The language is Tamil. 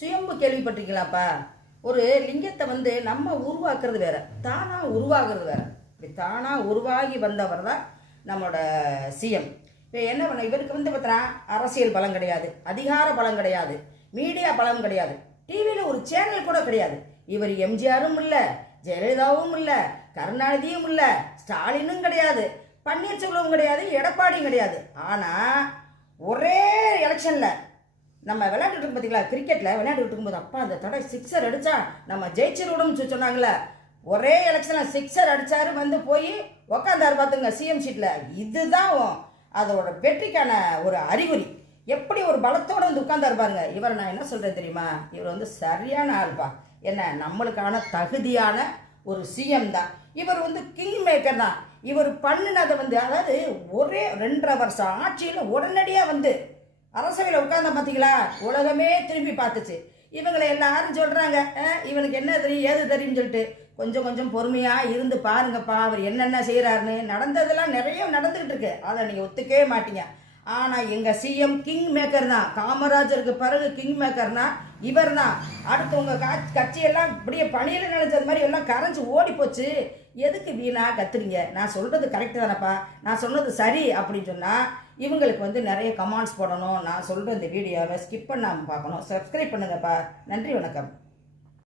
சுயம்பு கேள்விப்பட்டிருக்கீங்களாப்பா? ஒரு லிங்கத்தை வந்து நம்ம உருவாக்குறது வேற, தானாக உருவாகிறது வேற. இப்படி தானாக உருவாகி வந்தவர் தான் நம்மளோட சிஎம். இப்போ என்ன பண்ண, இவருக்கு வந்து பார்த்தா அரசியல் பலம் கிடையாது, அதிகார பலம் கிடையாது, மீடியா பலம் கிடையாது, டிவியில் ஒரு சேனல் கூட கிடையாது. இவர் எம்ஜிஆரும் இல்லை, ஜெயலலிதாவும் இல்லை, கருணாநிதியும் இல்லை, ஸ்டாலினும் கிடையாது, பன்னீர்செல்வமும் கிடையாது, எடப்பாடியும் கிடையாது. ஆனால் ஒரே எலெக்ஷனில் நம்ம விளையாண்டுட்டு இருக்கோம் பார்த்தீங்களா, கிரிக்கெட்டில் விளையாண்டுட்டு இருக்கும்போது அப்பா அந்த தடவை சிக்ஸர் அடித்தா நம்ம ஜெயிச்சிருவிடும்னு சொன்னாங்களே, ஒரே எலெக்ஷனில் சிக்ஸர் அடித்தாரு, வந்து போய் உக்காந்தாரு பார்த்துங்க சிஎம் சீட்டில். இதுதான் அதோட வெற்றிக்கான ஒரு அறிகுறி. எப்படி ஒரு பலத்தோடு வந்து உட்கார்ந்தாரு பாருங்க. இவரை நான் என்ன சொல்கிறேன் தெரியுமா, இவர் வந்து சரியான ஆள்பா. என்ன, நம்மளுக்கான தகுதியான ஒரு சிஎம் தான் இவர். வந்து கிங் மேக்கர் தான் இவர். பண்ணினதை வந்து, அதாவது ஒரே 2.5 வருஷம் ஆட்சியில் உடனடியாக வந்து அரசவையில் உட்கார்ந்தா பார்த்தீங்களா, உலகமே திரும்பி பார்த்துச்சு. இவங்களை எல்லாரும் சொல்கிறாங்க இவனுக்கு என்ன தெரியும் ஏது தெரியும்னு சொல்லிட்டு. கொஞ்சம் கொஞ்சம் பொறுமையாக இருந்து பாருங்கப்பா, அவர் என்னென்ன செய்கிறாருன்னு. நடந்ததெல்லாம் நிறைய நடந்துக்கிட்டு இருக்கு, அதை நீங்கள் ஒத்துக்கவே மாட்டீங்க. ஆனால் எங்கள் சிஎம் கிங் மேக்கர் தான். காமராஜருக்கு பிறகு கிங் மேக்கர்னா இவர் தான். அடுத்தவங்க கட்சியெல்லாம் இப்படியே பணியில் நினைச்சது மாதிரி எல்லாம் கரைஞ்சி ஓடி போச்சு. எதுக்கு வீணா கத்துறீங்க? நான் சொல்கிறது கரெக்டு தானப்பா, நான் சொன்னது சரி அப்படின்னு சொன்னால் இவங்களுக்கு வந்து நிறைய கமெண்ட்ஸ் போடணும். நான் சொல்கிற இந்த வீடியோவை ஸ்கிப் பண்ணாமல் பார்க்கணும். சப்ஸ்கிரைப் பண்ணுங்கப்பா. நன்றி, வணக்கம்.